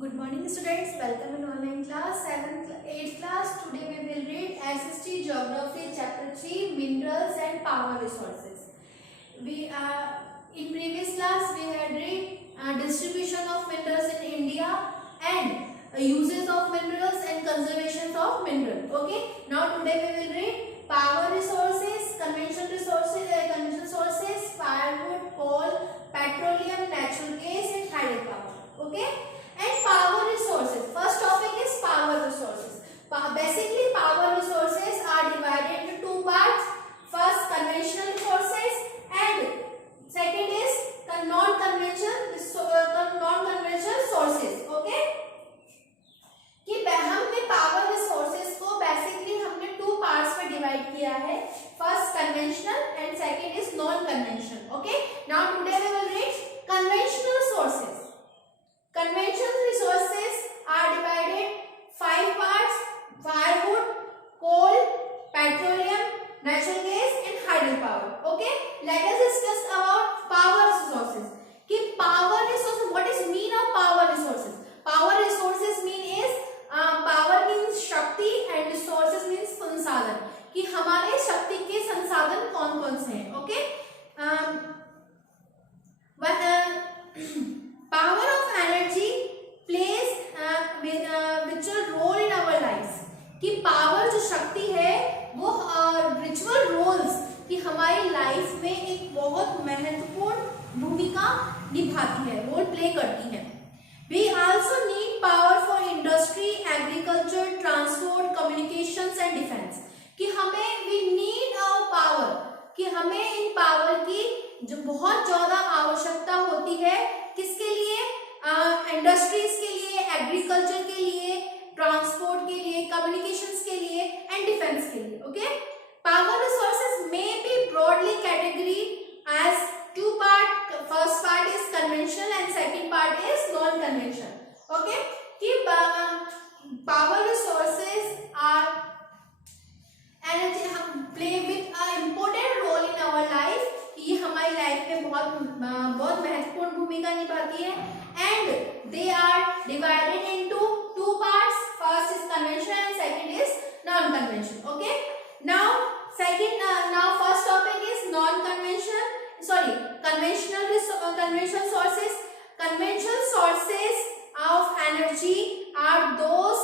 Good morning students, welcome in online class 7th 8th class. Today we will read SST Geography chapter 3 Minerals and Power Resources. We in previous class we had read distribution of minerals in India and uses of minerals and conservation of mineral. Okay, now today we will read power resources, conventional sources, firewood, coal, petroleum, natural gas and hydropower. Okay, and power resources. First topic is power resources. Basically power resources are divided into two parts. First conventional resources and second is non-conventional sources. Okay, कि हमने power resources को basically हमने two parts में divide किया है. First conventional and second is non conventional. Okay, now today we will read conventional sources. Conventional resources are divided 5 parts: firewood, coal, petroleum, natural gas and hydropower. Okay, let us discuss about power resources. कि power resources, what is mean of power resources? Power resources mean is power means शक्ति and resources means संसाधन. कि हमारे शक्ति के संसाधन कौन-कौन से हैं. Okay, power of energy plays vital role in our lives. कि पावर जो शक्ति है वो रिचुअल रोल्स कि हमारी लाइफ में एक बहुत महत्वपूर्ण भूमिका निभाती है, रोल प्ले करती है. We also need power for industry, agriculture, transport, communications and defense. कि हमें we need our power, कि हमें इन पावर की जो बहुत ज्यादा आवश्यकता होती है. किसके लिए? इंडस्ट्रीज के लिए, एग्रीकल्चर के लिए, ट्रांसपोर्ट के लिए, कम्युनिकेशंस के लिए एंड डिफेंस के लिए. Okay, power resources may be broadly category as two part. First part is conventional and second part is non conventional. Okay, कि power resources are energy play with a important role in our life. ये हमारी life में बहुत महत्वपूर्ण भूमिका निभाती है. And they are divided into two parts. First is conventional and second is non conventional. Okay, now first topic is non conventional conventional sources. Conventional sources of energy are those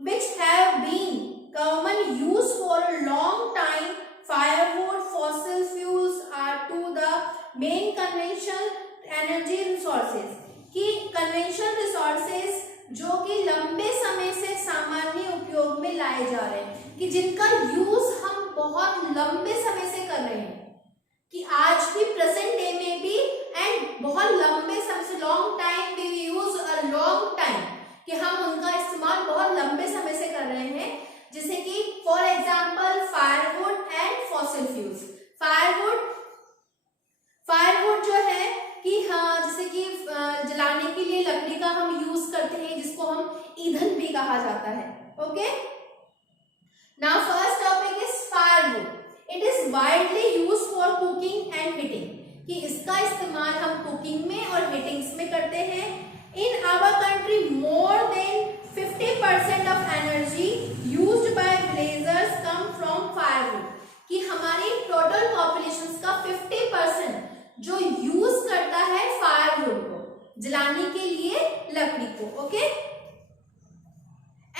which have been common use for a long time. Firewood, fossil fuels are two the main conventional energy resources. कि conventional resources जो कि लंबे समय से सामान्य उपयोग में लाए जा रहे हैं, कि जिनका यूज हम बहुत लंबे समय से कर रहे हैं, कि आज भी प्रेजेंट डे में भी एंड बहुत लंबे समय से long time we use a long time, कि हम उनका इस्तेमाल बहुत लंबे समय से कर रहे हैं. जैसे कि for example firewood and fossil fuels. Firewood जो है कि हाँ, जैसे कि जलाने के लिए लकड़ी का हम यूज करते हैं, जिसको हम ईंधन भी कहा जाता है. Okay, now first topic is firewood. It is widely use for cooking and heating. कि इसका इस्तेमाल हम कुकिंग में और हीटिंग्स में करते हैं. In our country more than 50% of energy used by villagers come from firewood. कि हमारी टोटल पॉपुलेशन का 50% जो यूज करता है फायरवुड को जलाने के लिए लकड़ी को. Okay,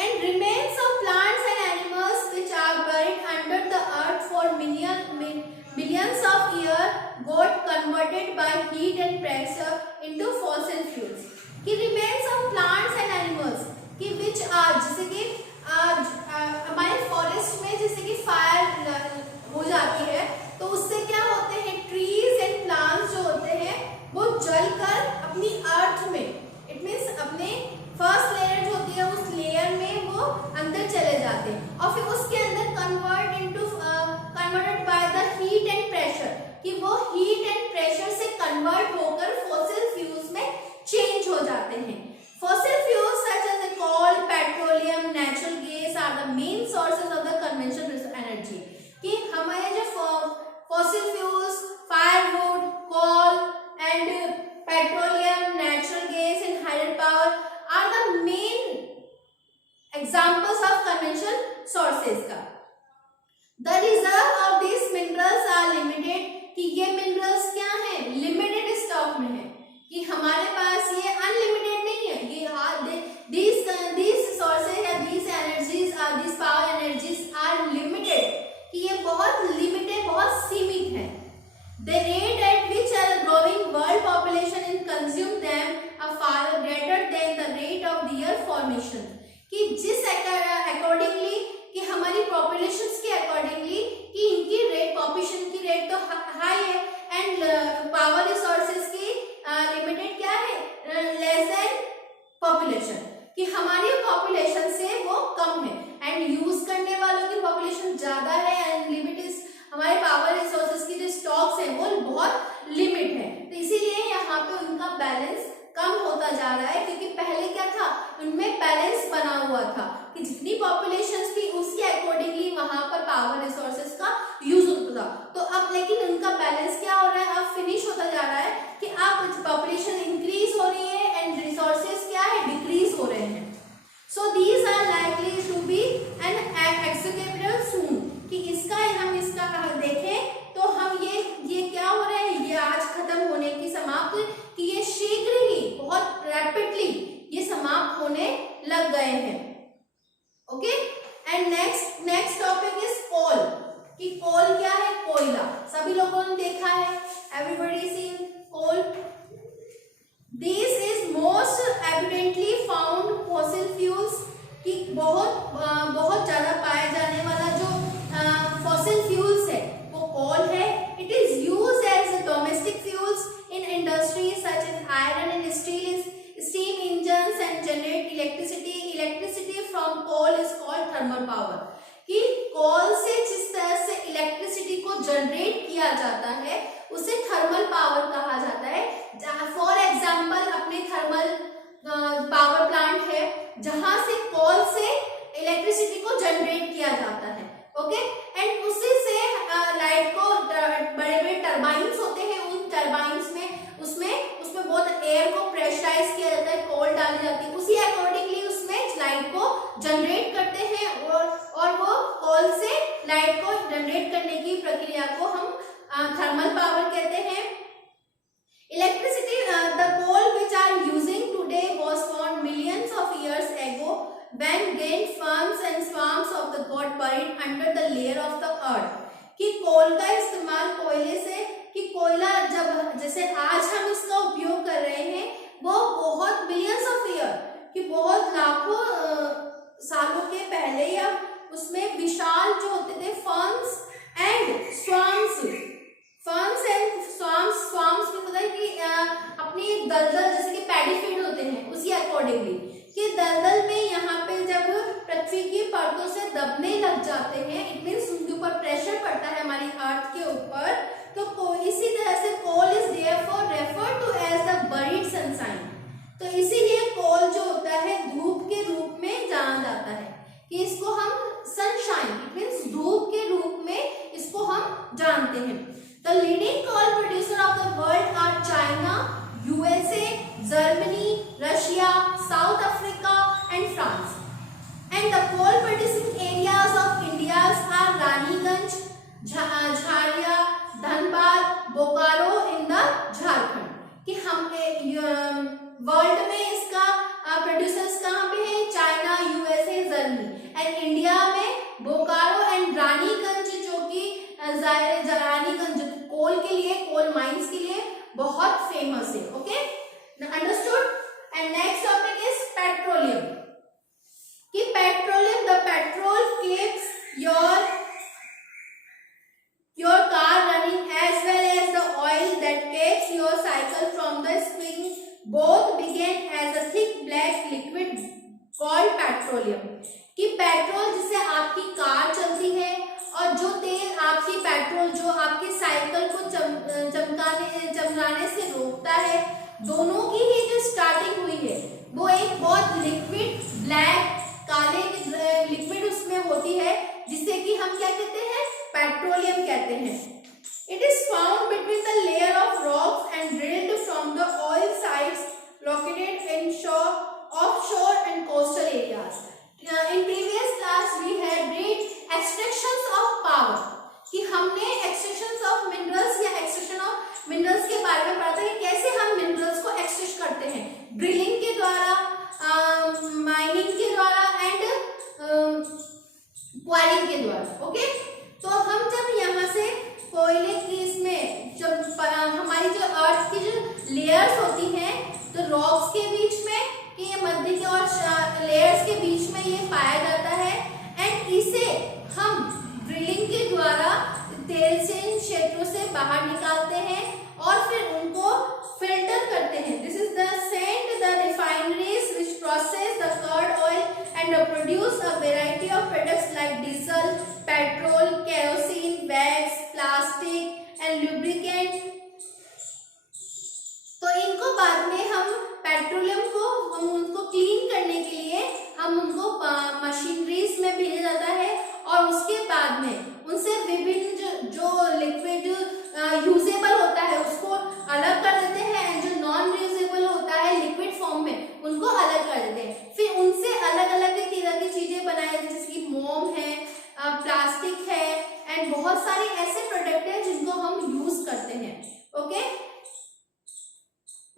and remains of plants and animals which are buried under the earth for millions of years got converted by heat and pressure into fossil fuels. कि remains of plants and animals कि which are, जैसे कि हमारे forest में जैसे कि fire हो जाती है तो उससे क्या होते हैं, ट्रीज एंड प्लांट्स जो होते हैं वो जलकर अपनी अर्थ में, इट मीन्स अपने फर्स्ट लेयर जो होती है उस लेयर में वो अंदर चले जाते हैं और फिर उसके अंदर converted by the heat and pressure, कि वो हीट एंड प्रेशर से कन्वर्ट होकर फॉसिल फ्यूल्स में चेंज हो जाते हैं. Fossil fuels such as coal, petroleum, natural gas are the main sources of the conventional energy. कि हमारे जो fossil fuels, firewood, coal and petroleum, natural gas and hydropower are the permission, कि जिस accordingly कि हमारी पॉपुलेशन के accordingly कि इनकी रेट, पॉपुलेशन की रेट तो हाई है एंड पावर रिसोर्सेज की लिमिटेड क्या है, लेस देन पॉपुलेशन, कि हमारी पॉपुलेशन से वो कम है एंड यूज करने वालों की पॉपुलेशन ज्यादा है एंड लिमिट इज, हमारे पावर रिसोर्सेज की जो स्टॉक्स है वो बहुत लिमिट है। तो इसीलिए यहाँ पे उनका बैलेंस कम होता जा रहा है, क्योंकि पहले क्या था, उनमें बैलेंस बना हुआ था कि जितनी पॉपुलेशन थी उसके अकॉर्डिंगली वहां पर पावर रिसोर्सेज का यूज होता था। तो अब लेकिन उनका बैलेंस क्या हो रहा है, अब फिनिश होता जा रहा है कि अब पॉपुलेशन इंक्रीज हो रही है एंड रिसोर्सेज क्या है, डिक्रीज हो रहे हैं। So these are likely to be an acceptable soon, कि इसका हम इसका देखें तो हम ये क्या हो रहा है, ये आज खत्म होने की समाप्त, कि ये शीघ्र ही बहुत रैपिडली ये समाप्त होने लग गए हैं। Okay, and next topic is coal, कि कोल क्या है, कोयला, सभी लोगों ने देखा है, everybody seen coal. This is most evidently found fossil fuels, कि बहुत ज्यादा पाया जाने वाला जो फॉसिल फ्यूल्स है वो कोल है। It is used as domestic fuels in industries such as iron and steel, steam engines and generate electricity from coal is called thermal power, कि कोल से जिस तरह से इलेक्ट्रिसिटी को जनरेट किया जाता है उसे थर्मल पावर कहा जाता है। फॉर एग्जांपल अपने थर्मल पावर प्लांट है जहां से कोल से इलेक्ट्रिसिटी को जनरेट किया जाता है। ओके, एंड उसी से लाइट को बड़े बड़े टरबाइंस होते हैं, उन टरबाइंस में उसमें बहुत एयर को प्रेशराइज किया जाता है, कोल डाली जाती है, उसी अकॉर्डिंगली उसमें लाइट को जनरेट करते हैं और वो कोल से लाइट को जनरेट करने की प्रक्रिया को हम थर्मल पावर कहते हैं। Electricity, the coal which are using today was found millions of years ago when gained farms and swarms of the got buried under the layer of the earth, कि कोल का इस्तेमाल कोयले से, कि कोयला जब जैसे आज हम इसका उपयोग कर रहे हैं वो बहुत मिलियंस ऑफ ईयर, कि बहुत लाखों सालों के पहले या उसमें विशाल जो होते थे फर्न्स एंड स्वाम्स में पता है कि अपनी दलदल जैसे कि पैडी फील्ड होते हैं उसी अकॉर्डिंगली, कि दलदल में यहाँ पे जब पृथ्वी की परतों से दबने लग जाते हैं, इट मीन्स उनके ऊपर प्रेशर पड़ता है हमारी अर्थ के ऊपर, तो इसी तरह से coal is therefore referred to as the buried sunshine, तो इसीलिए कोल जो होता है धूप के रूप में जाना जाता है, कि इसको हम सनशाइन, इट मीन्स धूप के रूप में इसको हम जानते हैं। The leading coal producer of the world are China, USA, Germany, Russia, South Africa and France, and the coal producing areas of India are Raniganj, Jharia, Dhanbad, Bokaro in the Jharkhand, कि हम वर्ल्ड में इसका प्रोड्यूसर्स कहाँ पे है, China, USA, Germany, and India में Bokaro and Raniganj, जो कि रानीगंज कोल के लिए, कोल माइंस के लिए बहुत फेमस है। Okay, understood. And next topic is petroleum, कि petroleum, the petrol keeps your car running as well as the oil that keeps your cycle from the spinning. Both began as a thick black liquid called petroleum, कि petrol जिससे आपकी car चलती है और जो तेल आपकी पेट्रोल जो आपकी साइकिल को चमकाने से रोकता है, दोनों की ही जो स्टार्टिंग हुई है वो एक बहुत लिक्विड ब्लैक काले लिक्विड उसमें होती है, जिसे कि हम क्या कहते हैं, पेट्रोलियम कहते हैं। It is found between the layer of rocks and drilled from the oil sites located in offshore and coastal areas. In previous class we had read extractions of power, कि हमने extractions of minerals या extraction of minerals के बारे में पढ़ा था कि कैसे हम minerals को extract करते हैं, ड्रिलिंग के द्वारा, माइनिंग के द्वारा एंड क्वारिंग के द्वारा। ओके, तो हम जब यहाँ से कोयले की इसमें जब हमारी जो अर्थ की जो लेयर्स होती हैं, तो रॉक्स के बीच में कि ये मध्य के और लेयर्स के बीच में ये पाया जाता है एंड इसे हम ड्रिलिंग के द्वारा तेल से इन क्षेत्रों से बाहर निकालते हैं और फिर उनको फिल्टर करते हैं। This is the sent the refineries which process the crude oil and produce a variety of products like diesel, petrol, kerosene, wax, plastic and lubricant. तो इनको बाद में हम पेट्रोलियम को हम उनको क्लीन करने के लिए हम उनको मशीनरीज में भेजा जाता है और उसके बाद में उनसे विभिन्न जो लिक्विड यूजेबल होता है उसको अलग कर देते हैं एंड जो नॉन यूजेबल होता है लिक्विड फॉर्म में उनको अलग कर देते हैं। फिर उनसे अलग अलग तरह की चीजें बनाई जाती है जैसे कि मोम है, प्लास्टिक है एंड बहुत सारे ऐसे प्रोडक्ट हैं जिनको हम यूज करते हैं। Okay,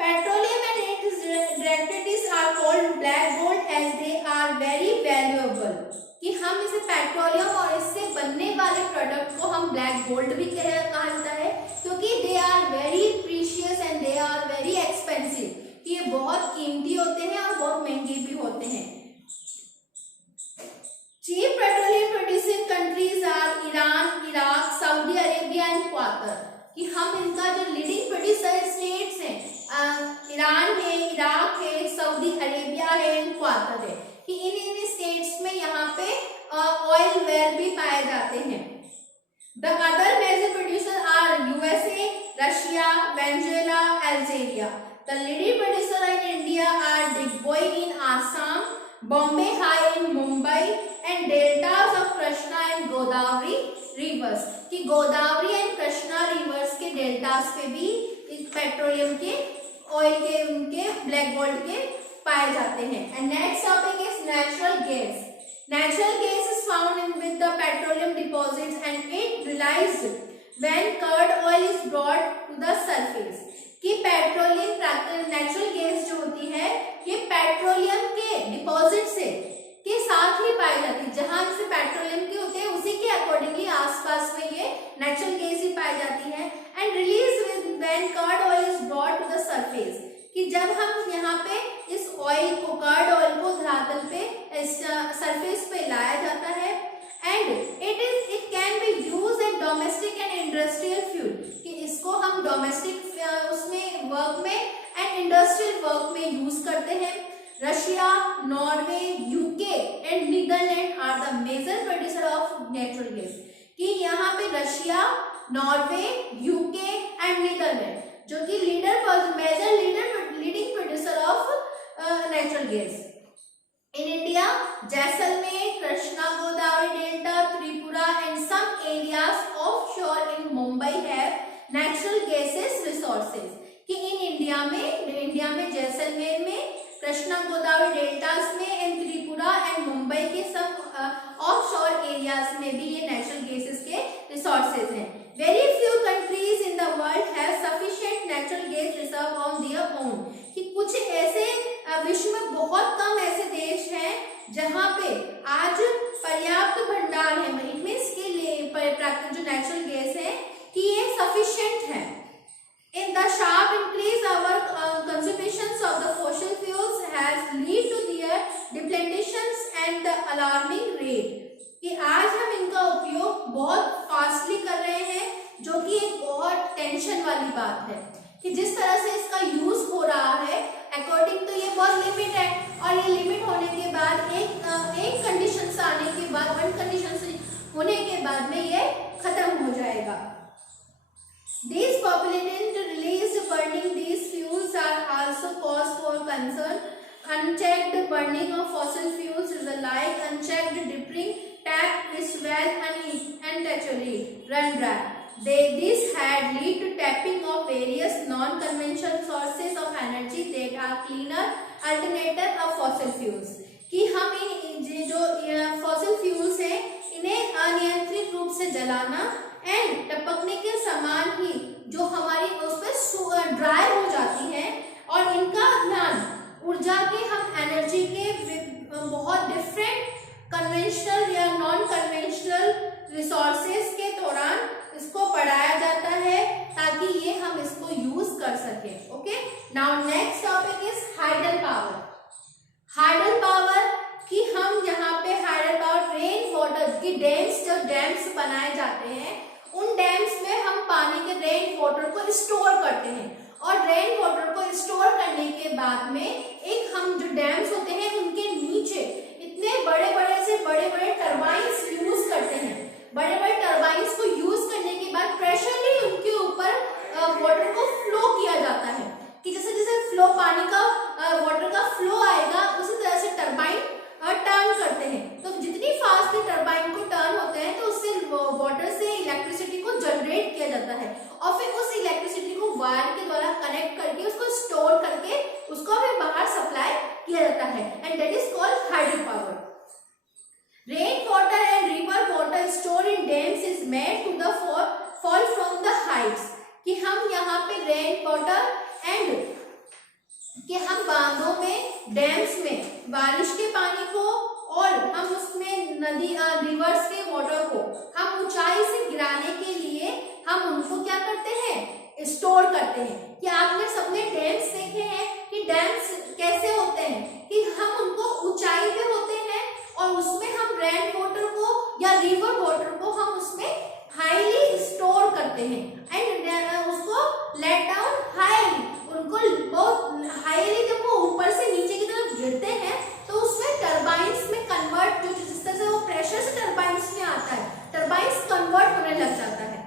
petroleum and its derivatives are called black gold as they are very valuable. कि हम इसे पेट्रोलियम और इससे बनने वाले प्रोडक्ट को हम ब्लैक गोल्ड भी कहा जाता है क्योंकि they are very precious and they are very expensive. ये बहुत कीमती होते हैं और बहुत महंगे भी होते हैं। Chief petroleum producing countries are Iran, Iraq, Saudi Arabia and Qatar. कि हम इनका जो लीडिंग प्रोड्यूसर स्टेट्स हैं ईरान है, इराक है, सऊदी अरेबिया है एंड क्वातर है कि इन स्टेट्स में यहाँ पे ऑयल वेल भी पाए जाते हैं। The other major producer are USA, Russia, Venezuela, Algeria. The leading producer in India are Digboi in Assam, Bombay high in Mumbai and deltas of Krishna and Godavari rivers. कि गोदावरी एंड कृष्णा रिवर्स के डेल्टास पे भी पेट्रोलियम के ऑयल के उनके ब्लैक गोल्ड के पाए जाते हैं। And next topic is natural gas. Natural gas is found in with the petroleum deposits and it released when crude oil is brought to the surface. कि पेट्रोलियम नेचुरल गैस जो होती है ये petroleum के डिपॉजिट से के साथ ही पाई जाती है। जहां से पेट्रोलियम के होते हैं उसी के अकॉर्डिंगली आसपास में ये नेचुरल गैस ही पाई जाती है। And release when crude oil is brought to the surface. कि जब हम यहाँ पे इस ऑयल को कर्ड ऑयल को धरातल पे सरफेस पे लाया जाता है and it can be use in domestic and industrial fuel. कि इसको हम डोमेस्टिक उसमें वर्क में एंड इंडस्ट्रियल वर्क में यूज करते हैं। Russia, Norway, UK and Netherland are the major producer of natural gas. कि यहाँ पे Russia, Norway, UK and Netherland जो कि leading producer of natural gas. In India Jaisalmer, Krishna Godavari delta, Tripura and some areas offshore in Mumbai have natural gases resources. कि in India में जैसलमेर में, Krishna Godavari deltas में and Tripura and Mumbai के सब ऑफशोर एरियाज में भी ये नेचुरल गैसेस के रिसोर्सेज हैं। Very few countries in the world have sufficient natural gas reserve on their own. कि कुछ ऐसे विश्व में बहुत कम ऐसे देश हैं जहां पे आज पर्याप्त भंडार है। इट मींस के लिए प्राकृतिक जो नेचुरल गैस है कि ये सफिशिएंट है। In the sharp increase our consumptions of the fossil fuels has lead to their depletions and the alarming rate। कि आज हम इनका उपयोग बहुत फास्टली कर रहे हैं जो कि एक बहुत टेंशन वाली बात है। कि जिस तरह से इसका यूज हो रहा है अकॉर्डिंग तो ये बहुत लिमिट है और ये लिमिट होने के बाद एक कंडीशन से आने के बाद वन कंडीशन से होने के बाद में ये खत्म हो जाएगा। These populated released burning these fuels are also cause for concern. Unchecked burning of fossil fuels is like unchecked dripping tap which well unintentionally run dry. This had lead to tapping of various non-conventional sources of energy that are cleaner alternative of fossil fuels। कि हम इन जो fossil fuels हैं इन्हें अनियंत्रित रूप से जलाना and टपकने के समान ही जो हमारी उस पर ड्राई हो जाती है और इनका ध्यान ऊर्जा के हम एनर्जी के बहुत डिफरेंट कन्वेंशनल या नॉन कन्वेंशनल रिसोर्सेज के दौरान इसको बढ़ाया जाता है ताकि ये हम इसको यूज कर सके। Okay, now next topic is hydel power. Hydel power कि हम यहाँ पे हाइडल पावर रेन वाटर की डैम्स, जो डैम्स बनाए जाते हैं उन डैम्स में हम पानी के रेन वाटर को स्टोर करते हैं, और रेन वाटर को स्टोर करने के बाद में एक हम जो डैम्स होते हैं उनके नीचे इतने बड़े बड़े टरबाइंस यूज करते हैं। बड़े बड़े टरबाइंस को यूज करने के बाद प्रेशरली उनके ऊपर वाटर को फ्लो किया जाता है, कि जैसे जैसे फ्लो पानी का वाटर का फ्लो आएगा उसी तरह से टरबाइन टर्न करते हैं। तो जितनी फास्ट टरबाइन को टर्न होते हैं तो उससे वाटर से इलेक्ट्रिसिटी को जनरेट किया जाता है, और फिर उस इलेक्ट्रिसिटी को वायर के द्वारा कनेक्ट करके उसको स्टोर करके उसको फिर बाहर सप्लाई किया जाता है, and that is called hydel power. Rain water and river water store in dams is made to the fall from the heights, कि हम यहाँ पे रेन वाटर एंड कि हम बांधों में, डैम्स में बारिश के पानी को और हम उसमें नदी रिवर्स के वाटर को हम ऊंचाई से गिराने के लिए हम उनको क्या करते हैं, स्टोर करते हैं। कि आपने सबने डैम्स देखे हैं कि डैम्स कैसे होते हैं, कि हम उनको ऊंचाई पे होते हैं और उसमें हम रेन वाटर को या रिवर वाटर को हम उसमें हाईली स्टोर करते हैं, एंड उसको लेट डाउन हाईली, उनको बहुत हाईली जब वो ऊपर से नीचे की तरफ गिरते हैं तो उसमें टरबाइंस में कन्वर्ट, जो जिस तरह से वो प्रेशर से टरबाइंस में आता है, टरबाइंस कन्वर्ट होने लग जाता है।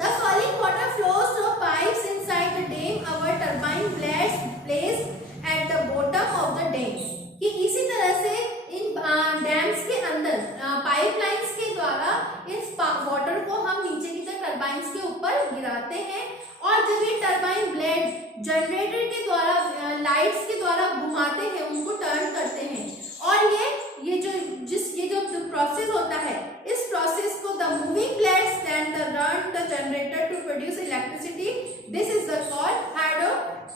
The falling water flows through pipes inside the dam. Our turbine blades placed at the bottom of the dam. कि इसी तरह से इन डैम्स के अंदर पाइपलाइंस के द्वारा इस वाटर को हम नीचे की तरफ टरबाइंस के ऊपर गिराते हैं, और जब ये टरबाइन ब्लेड जनरेटर के द्वारा लाइट्स के द्वारा घुमाते हैं, उनको टर्न करते हैं, और ये जो प्रोसेस होता है, इस प्रोसेस को the moving blades then the run the generator to produce electricity, this is the called hydro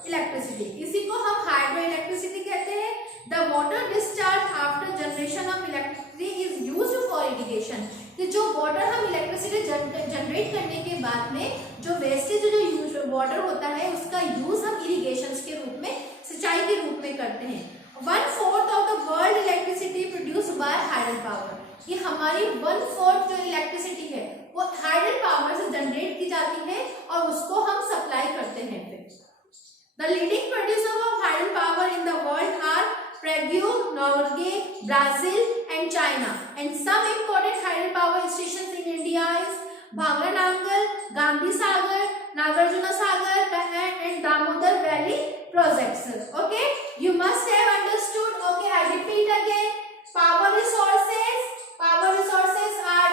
electricity. इसी को हम हाइड्रो इलेक्ट्रिसिटी कहते हैं। The water discharge after generation of electricity is used for irrigation, कि जो water हम electricity generate करने के बाद में जो वेस्टेज जो वाटर होता है उसका यूज हम इरिगेशन के रूप में, सिंचाई के रूप में करते हैं। 1/4 of the world electricity produce by hydel power, कि हमारी 1/4 जो इलेक्ट्रिसिटी है वो हाइडल पावर से जनरेट की जाती है और उसको हम सप्लाई करते हैं। The leading producer of hydel power in the world are Prague, Norway, Brazil and China, and some important hydel power stations in India is Bhagranangal, Gandhi Sagar, Nagarjuna Sagar and Damodar Valley projects. Okay, you must have understood. Okay, I repeat again. Power resources are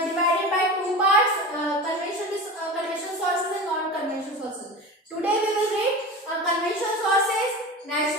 divided by two parts: conventional sources and non-conventional sources. Today we will read conventional sources. Next